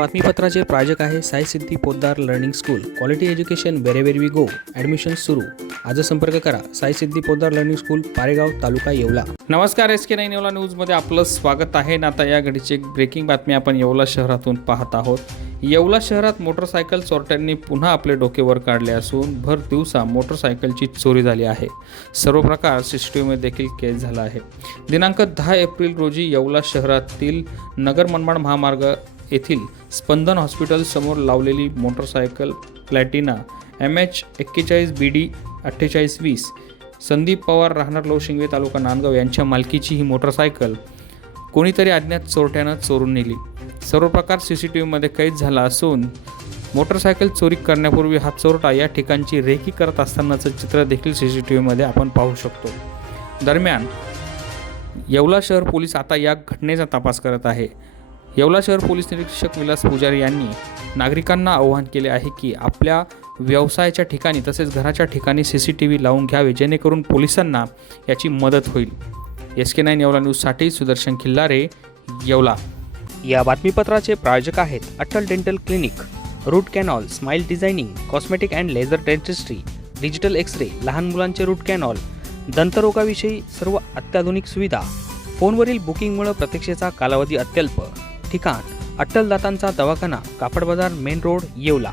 बातमीपत्राचे प्रायोजक आहे Sai Siddhi Podar learning school. Quality education wherever we go admission सुरू. आज संपर्क करा. Sai Siddhi Podar learning school Paregaon taluka Yeola. नमस्कार एस के नाईन येवला न्यूजमध्ये आपलं स्वागत आहे. ना आता या घडीची एक ब्रेकिंग बातमी आपण येवला शहरातून पाहत आहोत. येवला शहरात मोटरसायकल चोरट्यांनी पुन्हा आपले डोके वर काढले असून भर दिवसा मोटरसायकलची चोरी झाली आहे. सर्व प्रकार सी सी टी व्हीमध्ये देखील केस झाला आहे. दिनांक दहा एप्रिल रोजी येवला शहरातील नगर मनमाड महामार्ग येथील स्पंदन हॉस्पिटलसमोर लावलेली मोटरसायकल प्लॅटिना एम एच एक्केचाळीस बी डी अठ्ठेचाळीस वीस संदीप पवार राहणार लोशिंगवे तालुका नांदगाव यांच्या मालकीची ही मोटरसायकल कोणीतरी अज्ञात चोरट्यानं चोरून नेली. सर्व प्रकार सी सी टी व्हीमध्ये कैद झाला असून मोटरसायकल चोरी करण्यापूर्वी हा चोरटा या ठिकाणची रेकी करत असतानाचं चित्र देखील सी सी टी व्हीमध्ये आपण पाहू शकतो. दरम्यान येवला शहर पोलीस आता या घटनेचा तपास करत आहे. येवला शहर पोलीस निरीक्षक विलास पुजारी यांनी नागरिकांना आवाहन केले आहे की आपल्या व्यवसायाच्या ठिकाणी तसेच घराच्या ठिकाणी सी सी टी व्ही लावून घ्यावे जेणेकरून पोलिसांना याची मदत होईल. एस के नाईन येवला न्यूजसाठी सुदर्शन खिल्लारे येवला. या बातमीपत्राचे प्रायोजक आहेत Atal dental clinic root canal smile designing cosmetic and laser dentistry digital x-ray लहान मुलांचे रूट कॅनॉल दंतरोगाविषयी सर्व अत्याधुनिक सुविधा. फोनवरील बुकिंगमुळे प्रतीक्षेचा कालावधी अत्यल्प. ठिकाण अट्टलदातांचा दवाखाना कापड बाजार मेन रोड येवला.